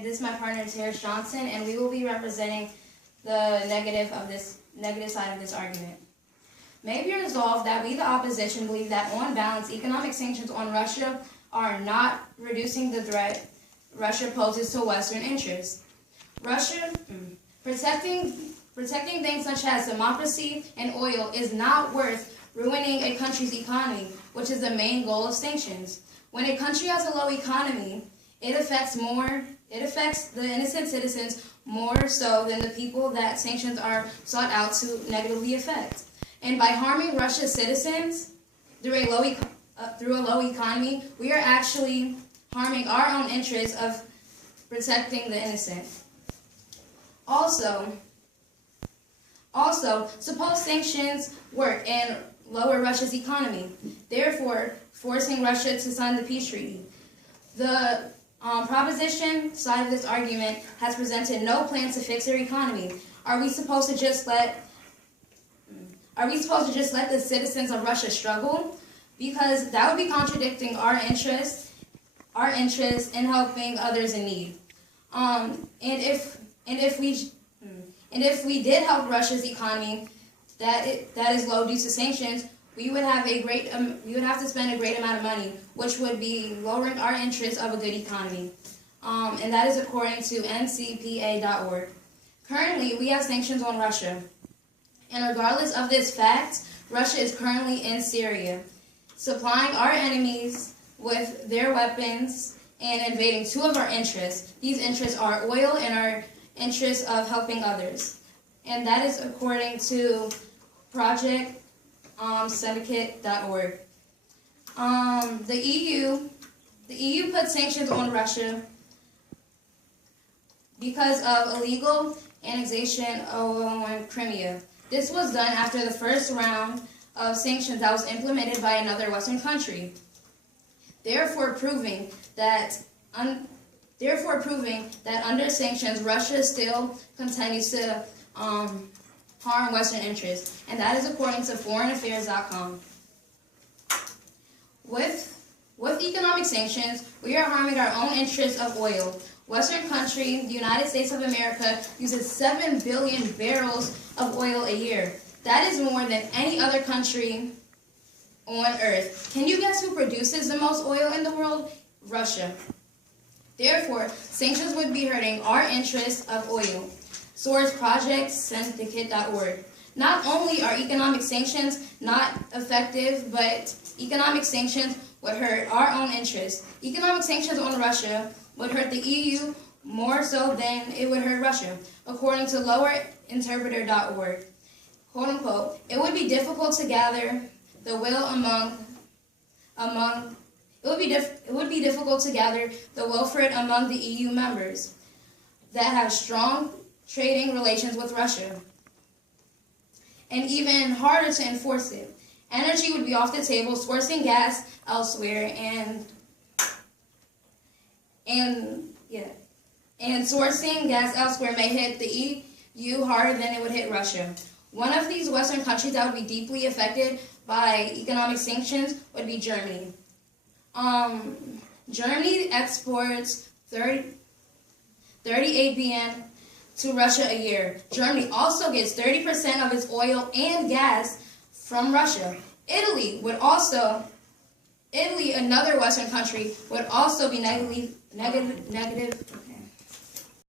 And this is my partner, Terrence Johnson, and we will be representing the negative side of this argument. May it be resolved that we, the opposition, believe that on balance, economic sanctions on Russia are not reducing the threat Russia poses to Western interests. Protecting things such as democracy and oil is not worth ruining a country's economy, which is the main goal of sanctions. When a country has a low economy, it affects the innocent citizens more so than the people that sanctions are sought out to negatively affect. And by harming Russia's citizens through a low economy, we are actually harming our own interests of protecting the innocent. Also, suppose sanctions work and lower Russia's economy, therefore forcing Russia to sign the peace treaty. The proposition side of this argument has presented no plan to fix their economy. Are we supposed to just let the citizens of Russia struggle? Because that would be contradicting our interests in helping others in need. And if we did help Russia's economy that is low due to sanctions, we would have to spend a great amount of money, which would be lowering our interests of a good economy. And that is according to ncpa.org. Currently, we have sanctions on Russia. And regardless of this fact, Russia is currently in Syria, supplying our enemies with their weapons and invading two of our interests. These interests are oil and our interests of helping others. And that is according to project.syndicate.org. The EU put sanctions on Russia because of illegal annexation of Crimea. This was done after the first round of sanctions that was implemented by another Western country, therefore proving that under sanctions, Russia still continues to harm Western interests, and that is according to foreignaffairs.com. With economic sanctions, we are harming our own interests of oil. Western country, the United States of America, uses 7 billion barrels of oil a year. That is more than any other country on Earth. Can you guess who produces the most oil in the world? Russia. Therefore, sanctions would be hurting our interests of oil. Source project.syndicate.org. Not only are economic sanctions not effective, but economic sanctions would hurt our own interests. Economic sanctions on Russia would hurt the EU more so than it would hurt Russia, according to lowerinterpreter.org. Quote unquote, it would be difficult to gather the will among the EU members that have strong trading relations with Russia, and even harder to enforce it. Energy would be off the table, sourcing gas elsewhere, and sourcing gas elsewhere may hit the EU harder than it would hit Russia. One of these Western countries that would be deeply affected by economic sanctions would be Germany. Germany exports 38 billion to Russia a year. Germany also gets 30% of its oil and gas from Russia. Italy, another Western country, would also be negative